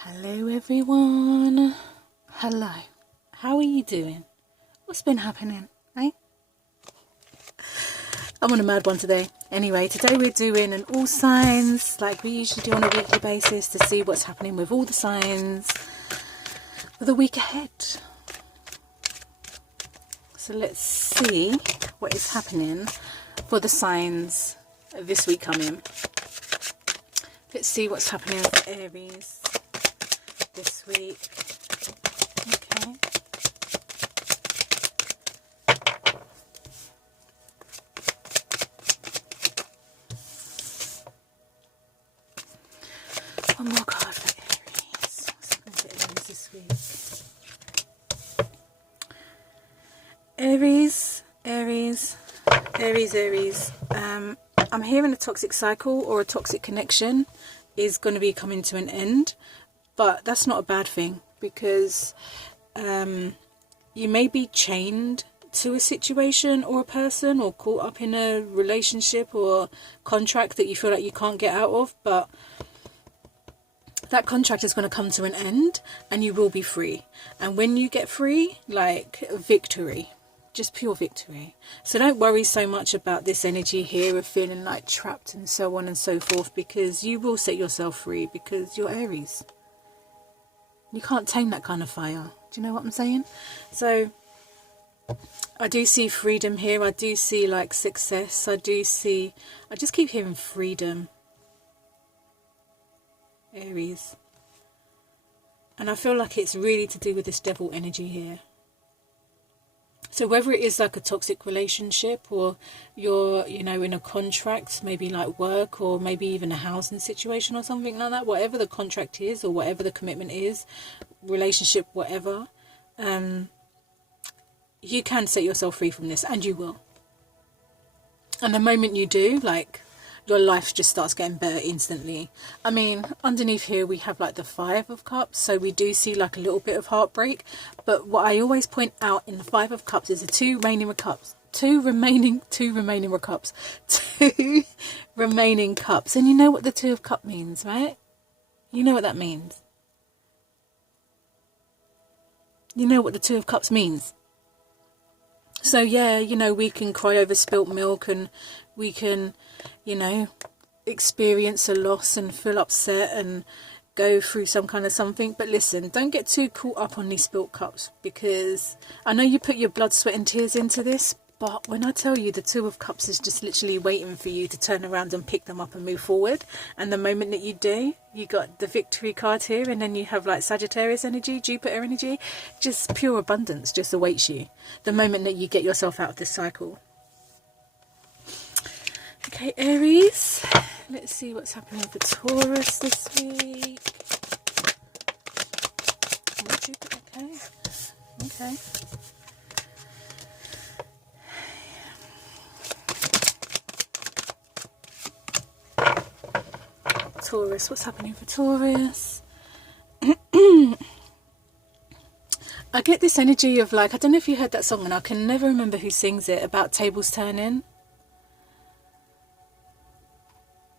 Hello everyone. Hello. How are you doing? What's been happening, eh? I'm on a mad one today. Anyway, today we're doing an all signs like we usually do on a weekly basis to see what's happening with all the signs for the week ahead. So let's see what is happening for the signs this week coming. Let's see what's happening for Aries this week. Okay. One more card for Aries. What's happening to Aries this week? Aries. I'm hearing a toxic cycle or a toxic connection is going to be coming to an end, but that's not a bad thing because you may be chained to a situation or a person or caught up in a relationship or contract that you feel like you can't get out of, but that contract is going to come to an end and you will be free. And when you get free, like victory, just pure victory. So don't worry so much about this energy here of feeling like trapped and so on and so forth, because you will set yourself free because you're Aries. You can't tame that kind of fire. Do you know what I'm saying? So I do see freedom here. I do see like success. I just keep hearing freedom. Aries. And I feel like it's really to do with this devil energy here. So whether it is like a toxic relationship or you're, in a contract, maybe like work or maybe even a housing situation or something like that, whatever the contract is or whatever the commitment is, relationship, whatever, you can set yourself free from this, and you will. And the moment you do, like, your life just starts getting better instantly. I mean, underneath here we have like the 5 of Cups, so we do see like a little bit of heartbreak. But what I always point out in the 5 of Cups is the two remaining cups. And you know what the 2 of Cups means, right? You know what that means. You know what the 2 of Cups means. So yeah, we can cry over spilt milk, and we can, experience a loss and feel upset and go through some kind of something. But listen, don't get too caught up on these spilt cups, because I know you put your blood, sweat and tears into this, but when I tell you the 2 of Cups is just literally waiting for you to turn around and pick them up and move forward. And the moment that you do, you got the victory card here, and then you have like Sagittarius energy, Jupiter energy, just pure abundance just awaits you the moment that you get yourself out of this cycle. Okay, Aries, let's see what's happening for Taurus this week. Okay. Taurus, what's happening for Taurus? I get this energy of like, I don't know if you heard that song, and I can never remember who sings it, about tables turning.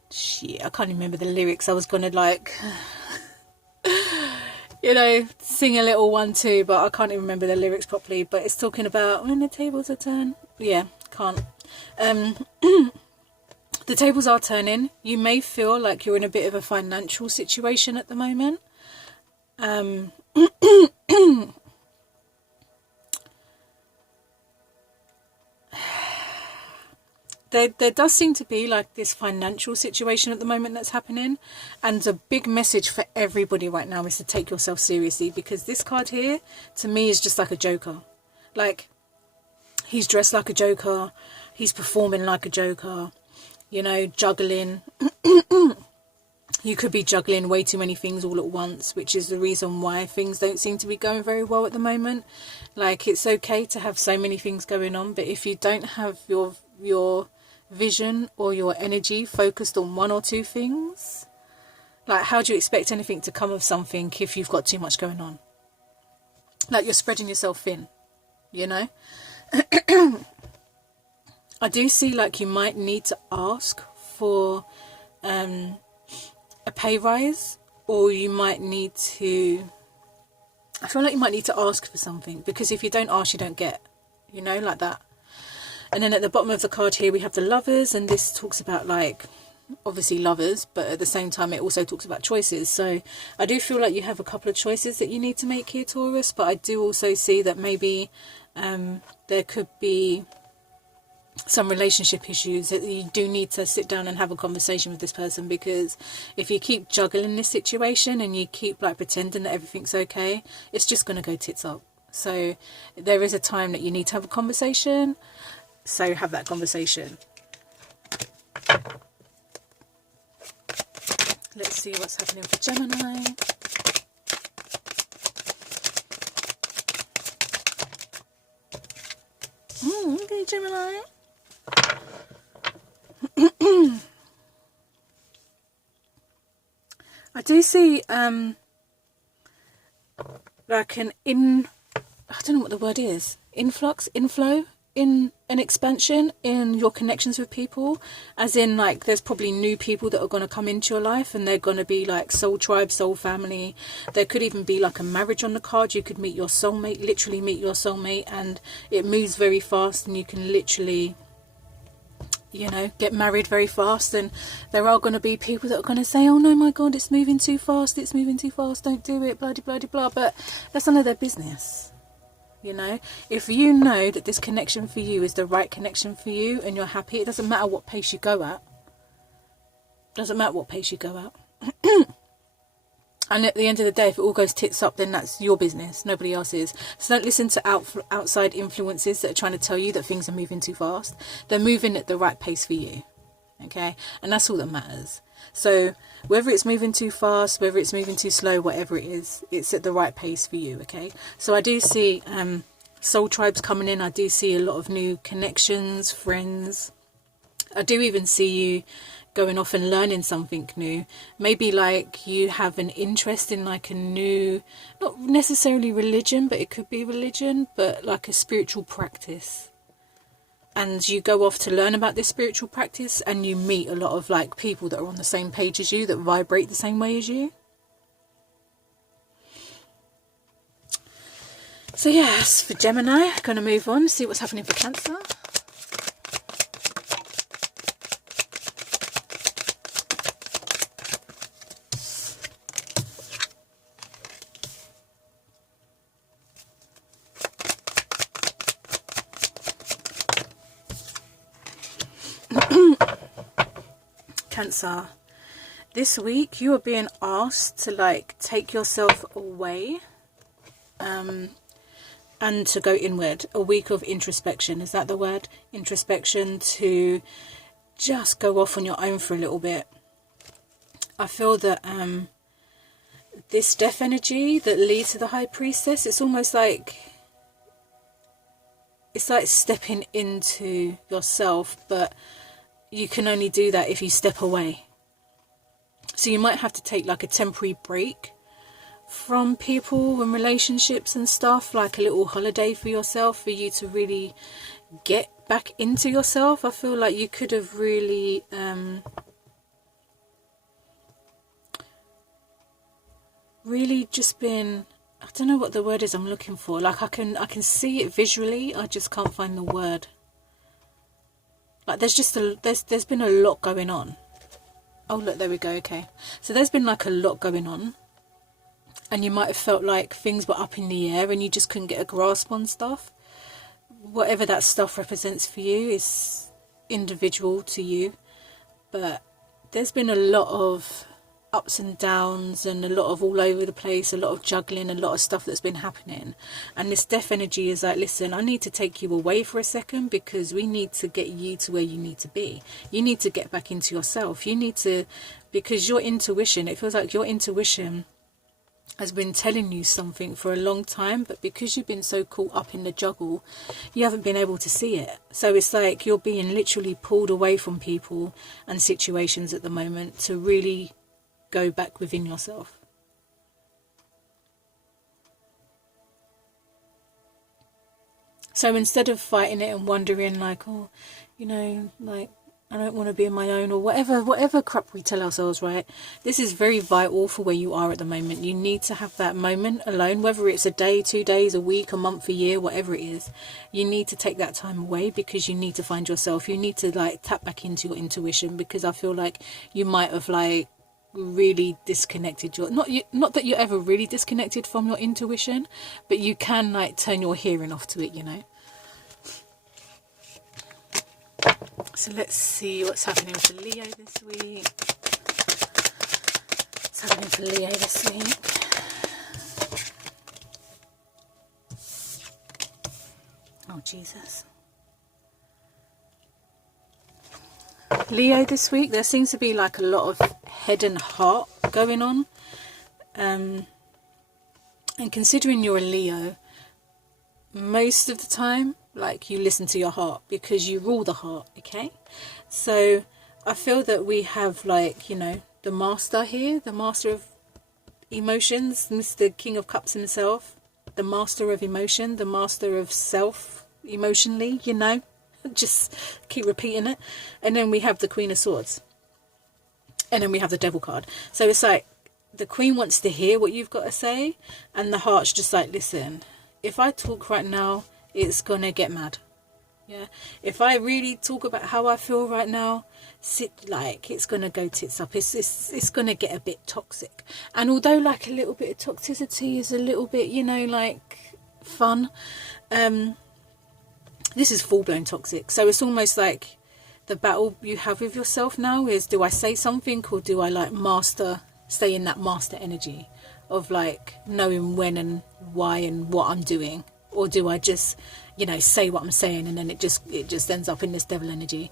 Shit, I can't remember the lyrics. I was gonna like sing a little one too, but I can't even remember the lyrics properly. But it's talking about when the tables are turned. Yeah, can't. The tables are turning. You may feel like you're in a bit of a financial situation at the moment. There does seem to be like this financial situation at the moment that's happening, and a big message for everybody right now is to take yourself seriously, because this card here to me is just like a joker. Like, he's dressed like a joker, he's performing like a joker, juggling. You could be juggling way too many things all at once, which is the reason why things don't seem to be going very well at the moment. Like, it's okay to have so many things going on, but if you don't have your vision or your energy focused on one or two things, like, how do you expect anything to come of something if you've got too much going on? Like, you're spreading yourself thin, I do see like you might need to ask for a pay rise or you might need to, I feel like you might need to ask for something, because if you don't ask, you don't get, you know, like that. And then at the bottom of the card here, we have the Lovers, and this talks about, like, obviously lovers, but at the same time it also talks about choices. So I do feel like you have a couple of choices that you need to make here, Taurus, but I do also see that maybe there could be some relationship issues that you do need to sit down and have a conversation with this person, because if you keep juggling this situation and you keep like pretending that everything's okay, it's just going to go tits up. So there is a time that you need to have a conversation, so have that conversation. Let's see what's happening for Gemini. Okay, Gemini. I do see like I don't know what the word is, inflow in an expansion in your connections with people, as in like there's probably new people that are going to come into your life, and they're going to be like soul tribe, soul family. There could even be like a marriage on the card. You could meet your soulmate, literally meet your soulmate, and it moves very fast, and you can literally, you know, get married very fast. And there are going to be people that are going to say, oh no, my god, it's moving too fast, don't do it, blah blah blah blah. But that's none of their business. You know, if you know that this connection for you is the right connection for you and you're happy, it doesn't matter what pace you go at. And at the end of the day, if it all goes tits up, then that's your business, nobody else's. So don't listen to outside influences that are trying to tell you that things are moving too fast. They're moving at the right pace for you. Okay, and that's all that matters. So whether it's moving too fast, whether it's moving too slow, whatever it is, it's at the right pace for you. Okay, so I do see soul tribes coming in. I do see a lot of new connections, friends. I do even see you going off and learning something new. Maybe like you have an interest in like a new, not necessarily religion, but it could be religion, but like a spiritual practice. And you go off to learn about this spiritual practice, and you meet a lot of like people that are on the same page as you, that vibrate the same way as you. So yes, for Gemini, going to move on, see what's happening for Cancer. Cancer, this week you are being asked to like take yourself away and to go inward. A week of introspection, is that the word? Introspection, to just go off on your own for a little bit. I feel that this death energy that leads to the High Priestess, it's almost like stepping into yourself, but you can only do that if you step away. So you might have to take like a temporary break from people and relationships and stuff, like a little holiday for yourself, for you to really get back into yourself. I feel like you could have really really just been, I don't know what the word is I'm looking for, like I can see it visually, I just can't find the word. Like there's been a lot going on. Oh look, there we go. Okay, so there's been like a lot going on, and you might have felt like things were up in the air and you just couldn't get a grasp on stuff. Whatever that stuff represents for you is individual to you, but there's been a lot of ups and downs and a lot of all over the place, a lot of juggling, a lot of stuff that's been happening. And this death energy is like, listen, I need to take you away for a second, because we need to get you to where you need to be. You need to get back into yourself. You need to, because your intuition, it feels like your intuition has been telling you something for a long time, but because you've been so caught up in the juggle, you haven't been able to see it. So it's like you're being literally pulled away from people and situations at the moment to really go back within yourself. So instead of fighting it and wondering like, oh, you know, like I don't want to be on my own, or whatever crap we tell ourselves, right? This is very vital for where you are at the moment. You need to have that moment alone, whether it's a day, 2 days, a week, a month, a year, whatever it is. You need to take that time away, because you need to find yourself. You need to like tap back into your intuition, because I feel like you might have like really disconnected your, not that you're ever really disconnected from your intuition, but you can like turn your hearing off to it, you know. So let's see what's happening for Leo this week. What's happening for Leo this week? Oh, Jesus. Leo this week, there seems to be like a lot of head and heart going on. And considering you're a Leo, most of the time, like, you listen to your heart, because you rule the heart, okay? So I feel that we have, like, you know, the master here, the master of emotions, Mr. King of Cups himself, the master of emotion, the master of self emotionally, you know, just keep repeating it. And then we have the Queen of Swords, and then we have the Devil card. So it's like the Queen wants to hear what you've got to say, and the heart's just like, listen, if I talk right now, it's gonna get mad. Yeah, if I really talk about how I feel right now, it's gonna go tits up. It's gonna get a bit toxic. And although like a little bit of toxicity is a little bit, you know, like fun, this is full-blown toxic. So it's almost like the battle you have with yourself now is, do I say something, or do I like stay in that master energy of like knowing when and why and what I'm doing? Or do I just, you know, say what I'm saying, and then it just ends up in this devil energy?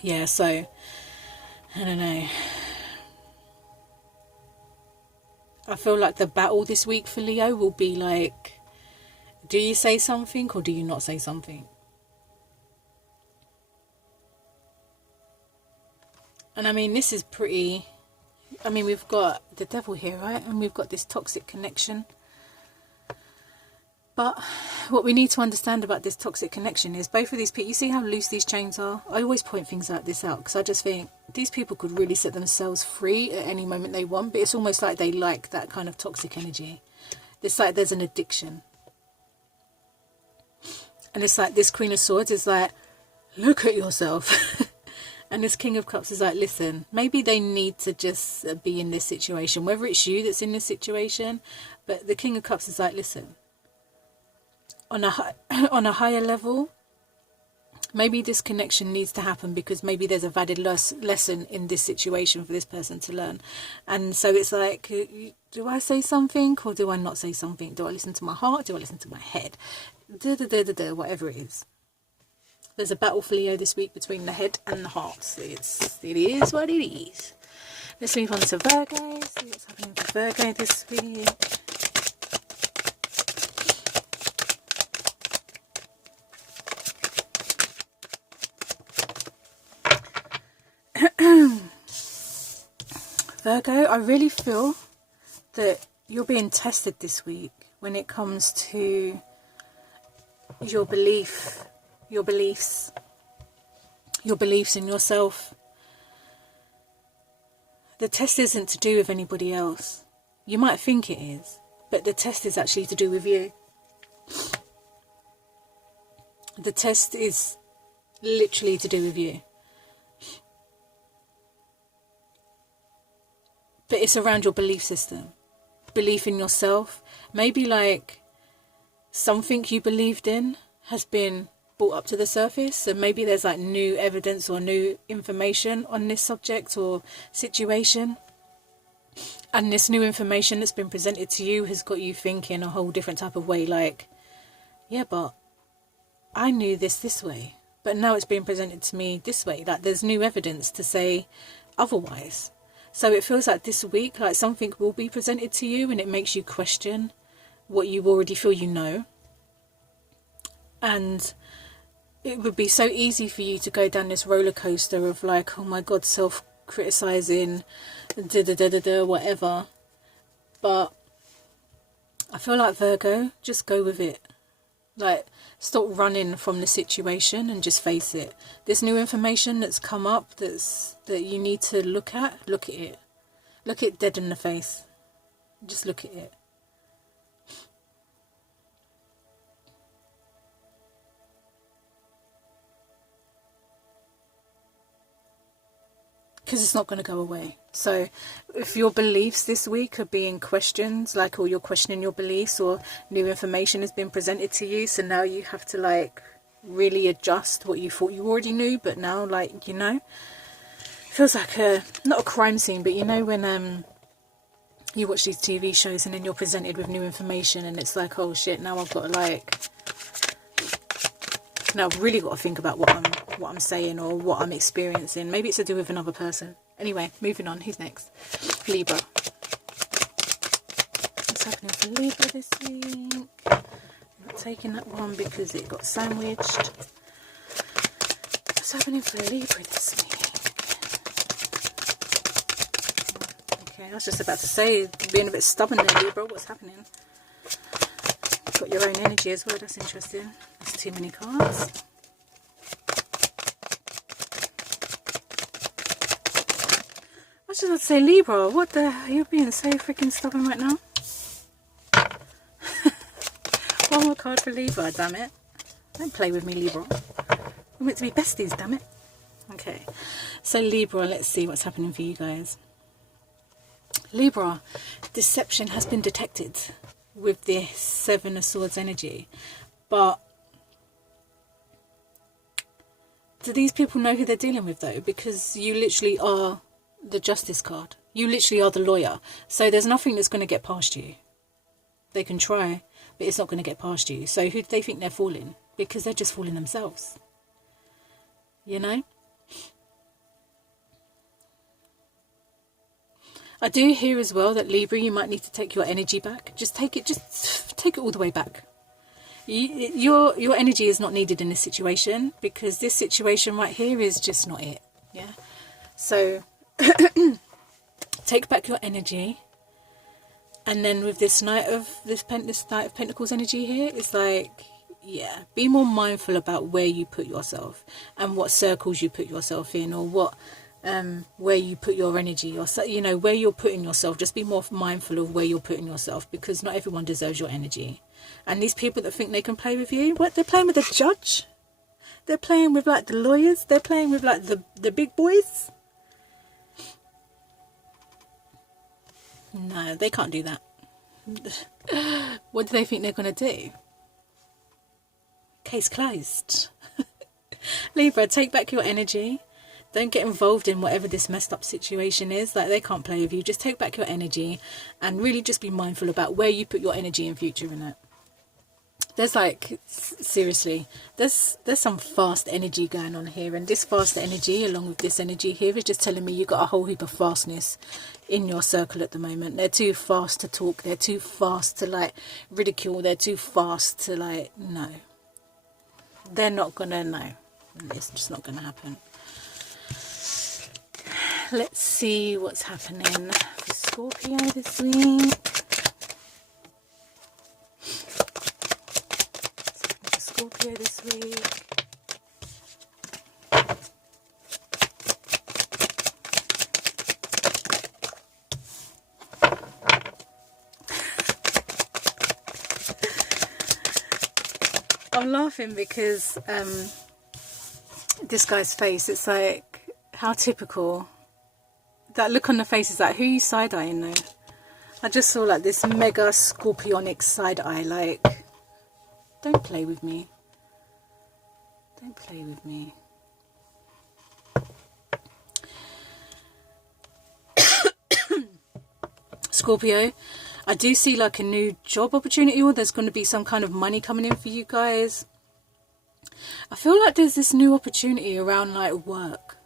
Yeah, so I don't know. I feel like the battle this week for Leo will be like, do you say something or do you not say something? And I mean, this is pretty, I mean, we've got the devil here, right? And we've got this toxic connection. But what we need to understand about this toxic connection is both of these people, you see how loose these chains are? I always point things like this out, because I just think these people could really set themselves free at any moment they want, but it's almost like they like that kind of toxic energy. It's like there's an addiction. And it's like this Queen of Swords is like, look at yourself. And this King of Cups is like, listen, maybe they need to just be in this situation, whether it's you that's in this situation. But the King of Cups is like, listen, on a higher level, maybe this connection needs to happen, because maybe there's a valid lesson in this situation for this person to learn. And so it's like, do I say something or do I not say something? Do I listen to my heart? Do I listen to my head? Whatever it is. There's a battle for Leo this week between the head and the heart. It is what it is. Let's move on to Virgo. See what's happening for Virgo this week. Virgo, I really feel that you're being tested this week when it comes to your beliefs in yourself. The test isn't to do with anybody else. You might think it is, but the test is actually to do with you. The test is literally to do with you. But it's around your belief system. Belief in yourself. Maybe like something you believed in has been brought up to the surface, and maybe there's like new evidence or new information on this subject or situation, and this new information that's been presented to you has got you thinking a whole different type of way, like, yeah, but I knew this way, but now it's being presented to me this way. Like, there's new evidence to say otherwise. So it feels like this week, like something will be presented to you and it makes you question what you already feel you know. And it would be so easy for you to go down this roller coaster of like, oh my God, self-criticizing, whatever. But I feel like, Virgo, just go with it. Like, stop running from the situation and just face it. This new information that's come up that you need to look at it. Look it dead in the face. Just look at it. Because it's not going to go away. So if your beliefs this week are being questioned, like, or you're questioning your beliefs, or new information has been presented to you, so now you have to like really adjust what you thought you already knew, but now, like, you know, feels like not a crime scene, but you know when you watch these TV shows and then you're presented with new information and it's like, oh shit, now I've got to like, now I've really got to think about what I'm saying or what I'm experiencing. Maybe it's to do with another person. Anyway, moving on. Who's next? Libra. What's happening for Libra this week? I'm not taking that one because it got sandwiched. What's happening for Libra this week? Okay, I was just about to say, being a bit stubborn there, Libra. What's happening? Got your own energy as well. That's interesting. That's too many cards. I was just about to say, Libra, what the hell? You're being so freaking stubborn right now. One more card for Libra, damn it. Don't play with me, Libra. We're meant to be besties, damn it. Okay, so Libra, let's see what's happening for you guys. Libra, deception has been detected with this Seven of Swords energy, but do these people know who they're dealing with though? Because you literally are the Justice card. You literally are the lawyer, so there's nothing that's going to get past you. They can try, but it's not going to get past you. So who do they think they're fooling? Because they're just fooling themselves, you know. I do hear as well that Libra, you might need to take your energy back. Just take it all the way back. Your energy is not needed in this situation, because this situation right here is just not it. Yeah. So take back your energy, and then with this Knight of Pentacles energy here, it's like, yeah, be more mindful about where you put yourself and what circles you put yourself in, or what where you put your energy, or, you know, where you're putting yourself. Just be more mindful of where you're putting yourself, because not everyone deserves your energy. And these people that think they can play with you, what, they're playing with the judge, they're playing with like the lawyers, they're playing with like the big boys. No, they can't do that. What do they think they're going to do? Case closed. Libra, take back your energy. Don't get involved in whatever this messed up situation is. Like, they can't play with you. Just take back your energy and really just be mindful about where you put your energy in future in it. There's like, seriously, there's some fast energy going on here, and this fast energy along with this energy here is just telling me you've got a whole heap of fastness in your circle at the moment. They're too fast to talk, they're too fast to like ridicule, they're too fast to like, no, they're not gonna, no, it's just not gonna happen. Let's see what's happening for Scorpio this week. Scorpio this week. I'm laughing because this guy's face, it's like, how typical. That look on the face is like, who are you side-eyeing though? I just saw like this mega scorpionic side-eye, like, don't play with me. Don't play with me. Scorpio, I do see like a new job opportunity, or there's going to be some kind of money coming in for you guys. I feel like there's this new opportunity around like work.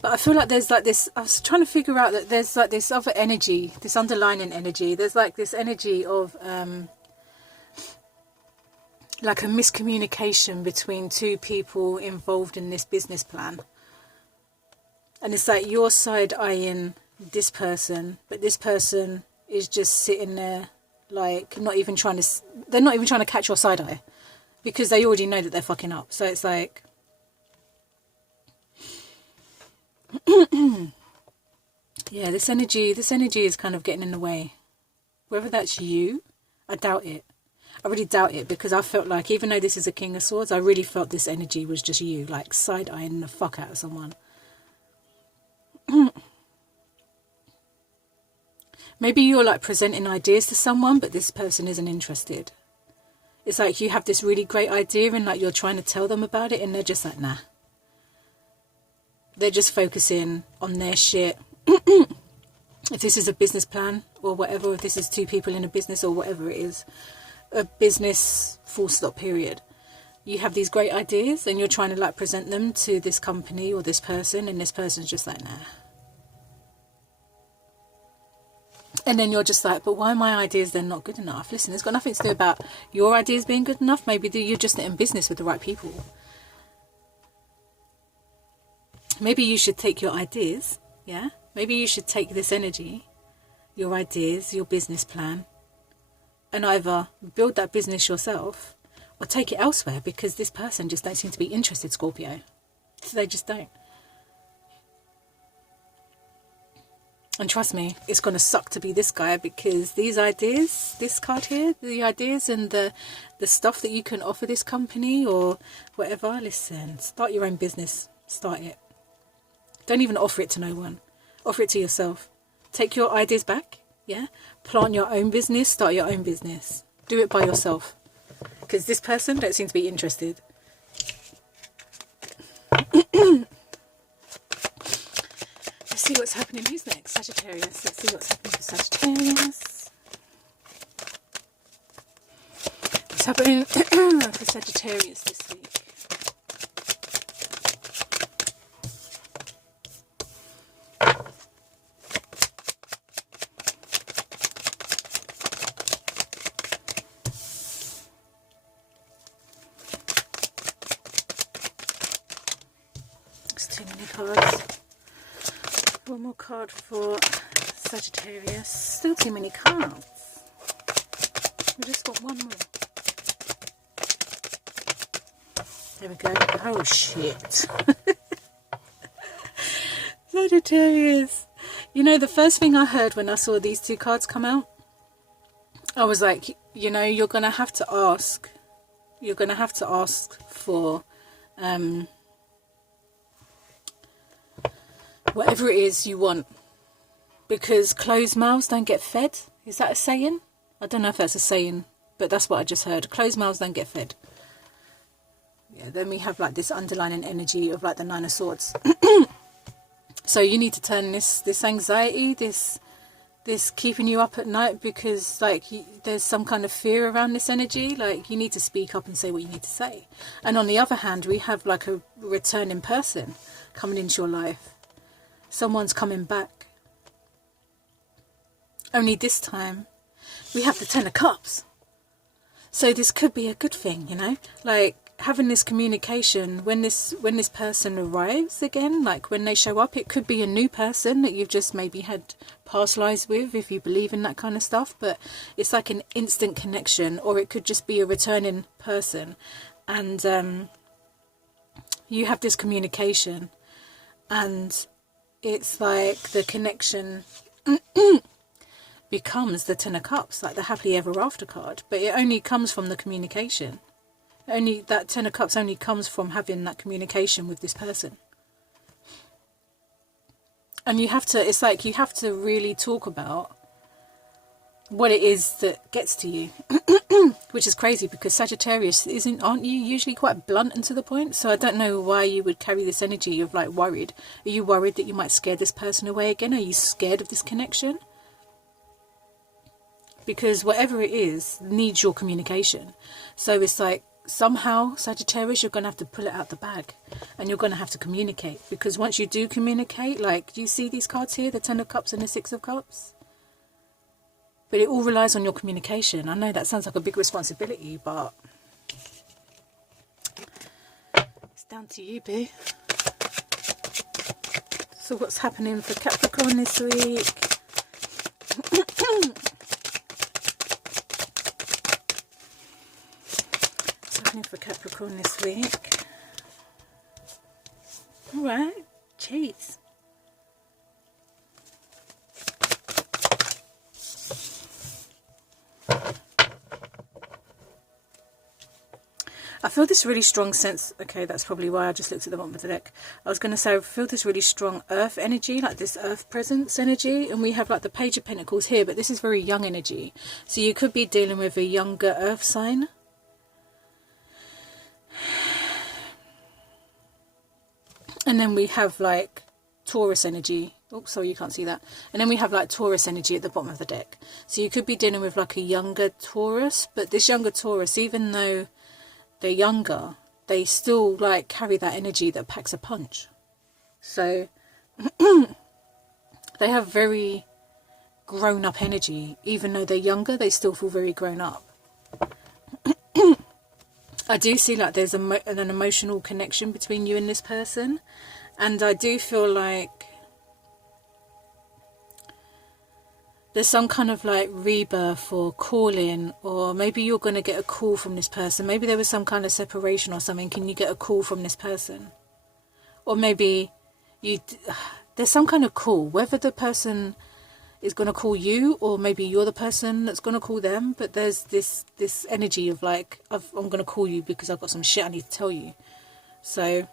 But I feel like there's like this, I was trying to figure out that there's like this other energy, this underlying energy. There's like this energy of like a miscommunication between two people involved in this business plan. And it's like you're side-eyeing this person, but this person is just sitting there, like, not even trying to, they're not even trying to catch your side eye, because they already know that they're fucking up. So it's like, yeah, this energy is kind of getting in the way. Whether that's you, I doubt it. I really doubt it, because I felt like, even though this is a King of Swords, I really felt this energy was just you, like side-eyeing the fuck out of someone. Maybe you're like presenting ideas to someone, but this person isn't interested. It's like you have this really great idea and like you're trying to tell them about it, and they're just like, nah. They're just focusing on their shit. If this is a business plan or whatever, if this is two people in a business or whatever it is, a business full stop period, you have these great ideas and you're trying to like present them to this company or this person, and this person's just like, nah. And then you're just like, but why are my ideas then not good enough? Listen, it's got nothing to do about your ideas being good enough. Maybe you're just not in business with the right people. Maybe you should take your ideas, yeah? Maybe you should take this energy, your ideas, your business plan, and either build that business yourself or take it elsewhere, because this person just don't seem to be interested, Scorpio. So they just don't. And trust me, it's going to suck to be this guy, because these ideas, this card here, the ideas and the stuff that you can offer this company or whatever, listen, start your own business. Start it. Don't even offer it to no one. Offer it to yourself. Take your ideas back, yeah? Plant your own business, start your own business. Do it by yourself. Because this person don't seem to be interested. Let's see what's happening. Who's next? Sagittarius. Let's see what's happening for Sagittarius. What's happening for Sagittarius this week? It's too many cards. One more card for Sagittarius. Still too many cards. We just got one more. There we go. Oh shit. Sagittarius. You know, the first thing I heard when I saw these two cards come out, I was like, you know, you're going to have to ask. You're going to have to ask for whatever it is you want, because closed mouths don't get fed. Is that a saying? I don't know if that's a saying, but that's what I just heard. Closed mouths don't get fed. Yeah, then we have like this underlying energy of like the Nine of Swords. So you need to turn this anxiety, this keeping you up at night, because like there's some kind of fear around this energy. Like you need to speak up and say what you need to say. And on the other hand, we have like a returning person coming into your life. Someone's coming back. Only this time we have the Ten of Cups. So this could be a good thing, you know, like having this communication when this person arrives again, like when they show up. It could be a new person that you've just maybe had past lives with, if you believe in that kind of stuff, but it's like an instant connection. Or it could just be a returning person, and you have this communication, and it's like the connection becomes the Ten of Cups, like the happily ever after card. But it only comes from the communication. Only that Ten of Cups only comes from having that communication with this person. And you have to, it's like you have to really talk about what it is that gets to you. Which is crazy, because Sagittarius aren't you usually quite blunt and to the point? So I don't know why you would carry this energy of like worried. Are you worried that you might scare this person away again? Are you scared of this connection? Because whatever it is needs your communication. So it's like somehow, Sagittarius, you're going to have to pull it out the bag, and you're going to have to communicate. Because once you do communicate, like, do you see these cards here, the Ten of Cups and the Six of Cups? But it all relies on your communication. I know that sounds like a big responsibility, but it's down to you, boo. So what's happening for Capricorn this week? reading for Capricorn this week. Alright, jeez. I feel this really strong sense, okay, that's probably why I just looked at the bottom of the deck. I was going to say, I feel this really strong earth energy, like this earth presence energy, and we have like the Page of Pentacles here, but this is very young energy. So you could be dealing with a younger earth sign. And then we have like Taurus energy. Oh, sorry, you can't see that. And then we have like Taurus energy at the bottom of the deck. So you could be dealing with like a younger Taurus, but this younger Taurus, even though they're younger, they still like carry that energy that packs a punch. So they have very grown up energy. Even though they're younger, they still feel very grown up. I do see like there's an emotional connection between you and this person, and I do feel like there's some kind of like rebirth or calling, or maybe you're going to get a call from this person. Maybe there was some kind of separation or something. Can you get a call from this person? Or maybe there's some kind of call, whether the person is going to call you or maybe you're the person that's going to call them. But there's this energy of like, I'm going to call you because I've got some shit I need to tell you. So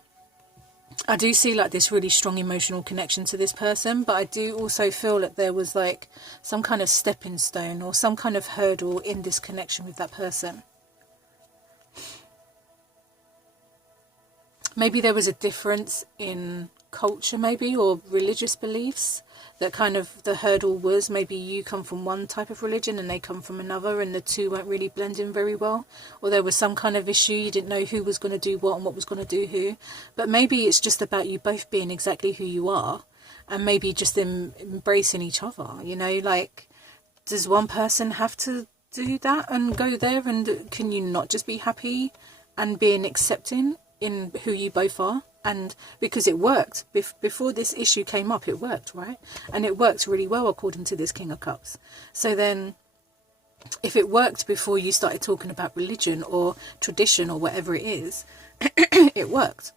I do see like this really strong emotional connection to this person, but I do also feel that there was like some kind of stepping stone or some kind of hurdle in this connection with that person. Maybe there was a difference in culture, maybe, or religious beliefs, that kind of the hurdle was maybe you come from one type of religion and they come from another, and the two weren't really blending very well, or there was some kind of issue, you didn't know who was going to do what and what was going to do who. But maybe it's just about you both being exactly who you are, and maybe just embracing each other, you know, like, does one person have to do that and go there, and can you not just be happy and being accepting in who you both are? And because it worked before this issue came up, it worked, right? And it worked really well according to this King of Cups. So then if it worked before you started talking about religion or tradition or whatever it is, it worked.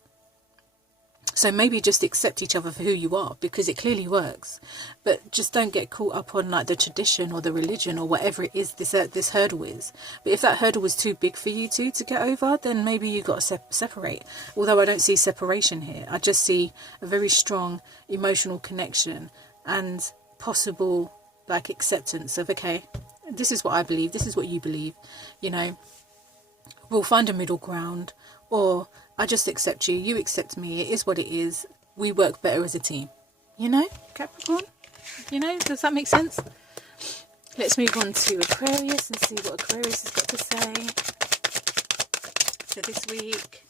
So maybe just accept each other for who you are, because it clearly works. But just don't get caught up on like the tradition or the religion or whatever it is this hurdle is. But if that hurdle was too big for you to get over, then maybe you got to separate. Although I don't see separation here. I just see a very strong emotional connection and possible like acceptance of, okay, this is what I believe, this is what you believe, you know, we'll find a middle ground, or I just accept you, you accept me, it is what it is, we work better as a team. You know, Capricorn? You know, does that make sense? Let's move on to Aquarius and see what Aquarius has got to say for this week.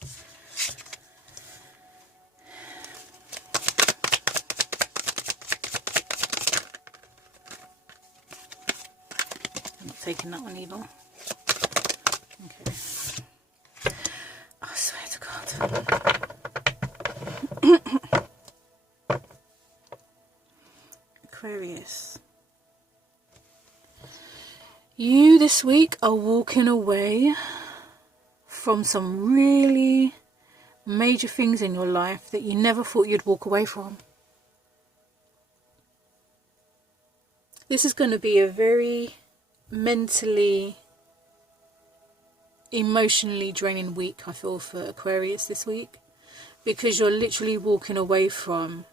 I'm not taking that one either. Okay. I swear to God. Aquarius. You this week are walking away from some really major things in your life that you never thought you'd walk away from. This is going to be a very mentally, emotionally draining week, I feel, for Aquarius this week, because you're literally walking away from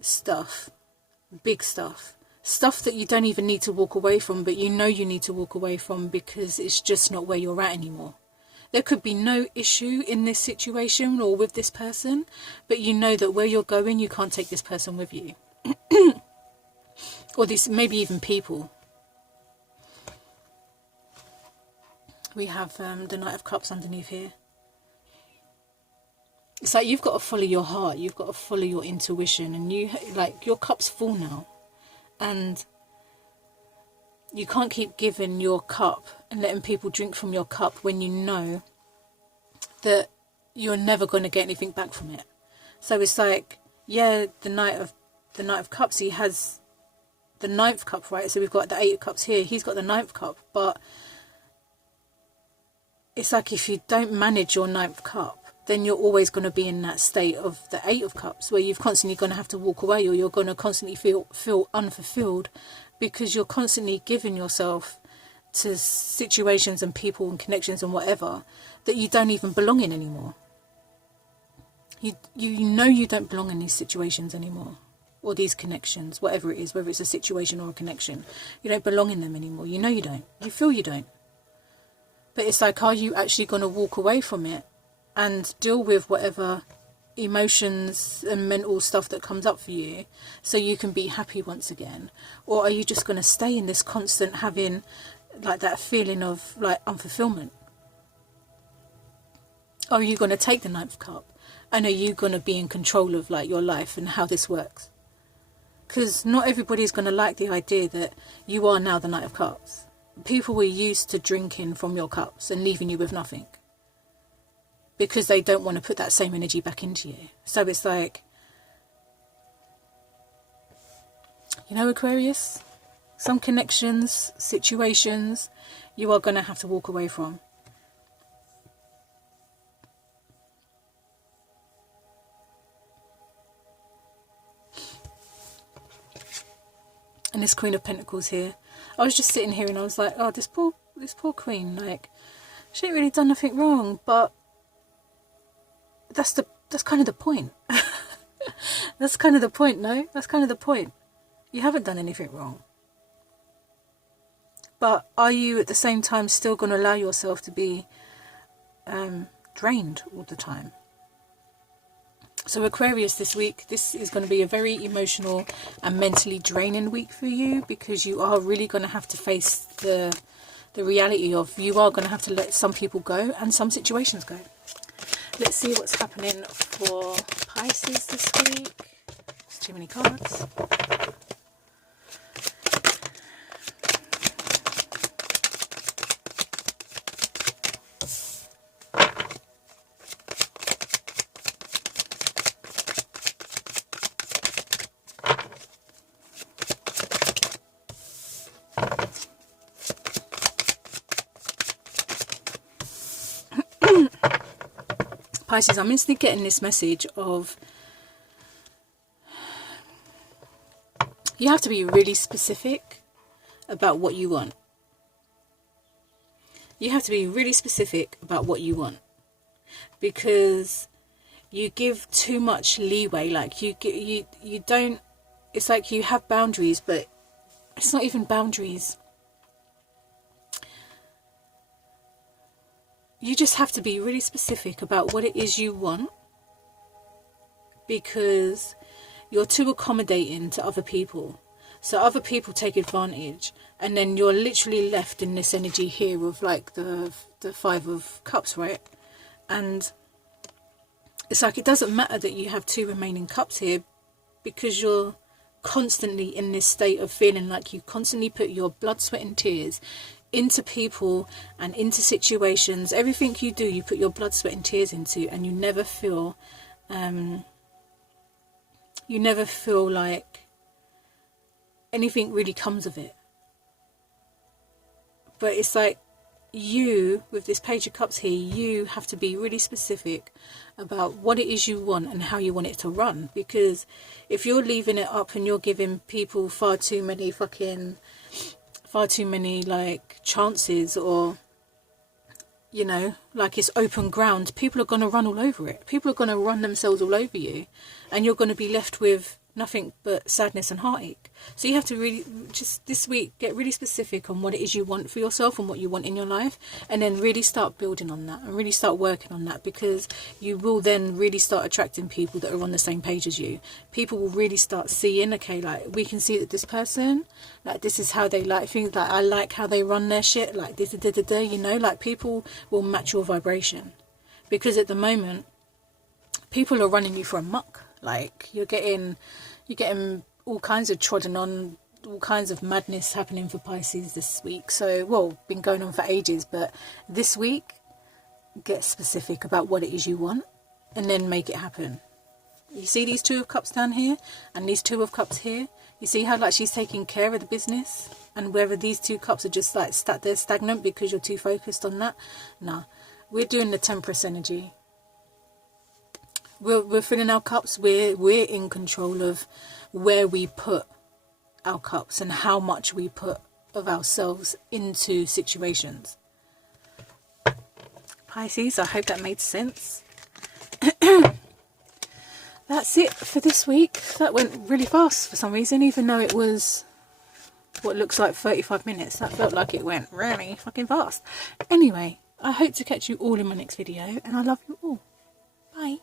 stuff, big stuff that you don't even need to walk away from, but you know you need to walk away from because it's just not where you're at anymore. There could be no issue in this situation or with this person, but you know that where you're going, you can't take this person with you. Or this, maybe even people. We have the Knight of Cups underneath here. It's like you've got to follow your heart, you've got to follow your intuition, and you, like, your cup's full now. And you can't keep giving your cup and letting people drink from your cup when you know that you're never going to get anything back from it. So it's like, yeah, the Knight of Cups, he has the 9th cup, right? So we've got the 8 of Cups here, he's got the 9th cup, but it's like if you don't manage your ninth cup, then you're always going to be in that state of the Eight of Cups, where you're constantly going to have to walk away, or you're going to constantly feel unfulfilled, because you're constantly giving yourself to situations and people and connections and whatever that you don't even belong in anymore. You know you don't belong in these situations anymore, or these connections, whatever it is, whether it's a situation or a connection. You don't belong in them anymore. You know you don't. You feel you don't. But it's like, are you actually going to walk away from it and deal with whatever emotions and mental stuff that comes up for you so you can be happy once again? Or are you just going to stay in this constant having like that feeling of like unfulfillment? Or are you going to take the ninth cup, and are you going to be in control of like your life and how this works? Because not everybody's going to like the idea that you are now the Knight of Cups. People were used to drinking from your cups and leaving you with nothing, because they don't want to put that same energy back into you. So it's like, you know, Aquarius, some connections, situations, you are going to have to walk away from. And this Queen of Pentacles here, I was just sitting here and I was like, oh, this poor queen, like, she ain't really done nothing wrong, but that's kind of the point. That's kind of the point, no? That's kind of the point. You haven't done anything wrong. But are you at the same time still going to allow yourself to be drained all the time? So Aquarius, this week, this is going to be a very emotional and mentally draining week for you, because you are really going to have to face the reality of, you are going to have to let some people go and some situations go. Let's see what's happening for Pisces this week. There's too many cards. Pisces, I'm instantly getting this message of, you have to be really specific about what you want. You have to be really specific about what you want, because you give too much leeway. Like you don't, it's like you have boundaries, but it's not even boundaries. You just have to be really specific about what it is you want, because you're too accommodating to other people. So other people take advantage, and then you're literally left in this energy here of like the Five of Cups, right? And it's like, it doesn't matter that you have 2 remaining cups here, because you're constantly in this state of feeling like you constantly put your blood, sweat and tears into people and into situations. Everything you do, you put your blood, sweat and tears into, and you never feel like anything really comes of it. But it's like, you, with this Page of Cups here, you have to be really specific about what it is you want and how you want it to run. Because if you're leaving it up and you're giving people far too many like chances, or you know, like it's open ground, people are going to run all over it. People are going to run themselves all over you, and you're going to be left with nothing but sadness and heartache. So you have to really, just this week, get really specific on what it is you want for yourself and what you want in your life, and then really start building on that and really start working on that, because you will then really start attracting people that are on the same page as you. People will really start seeing, okay, like, we can see that this person, like, this is how they like things, like, I like how they run their shit, like this, you know, like, people will match your vibration. Because at the moment, people are running you for a muck. Like, you're getting all kinds of trodden on, all kinds of madness happening for Pisces this week. So, well, been going on for ages, but this week, get specific about what it is you want, and then make it happen. You see these 2 of Cups down here, and these 2 of Cups here? You see how, like, she's taking care of the business, and whether these 2 cups are just like sat there stagnant because you're too focused on that? Nah. we're doing the Temperance energy. We're filling our cups. We're in control of where we put our cups and how much we put of ourselves into situations. Pisces, I hope that made sense. That's it for this week. That went really fast for some reason, even though it was what looks like 35 minutes. That felt like it went really fucking fast. Anyway, I hope to catch you all in my next video, and I love you all. Bye.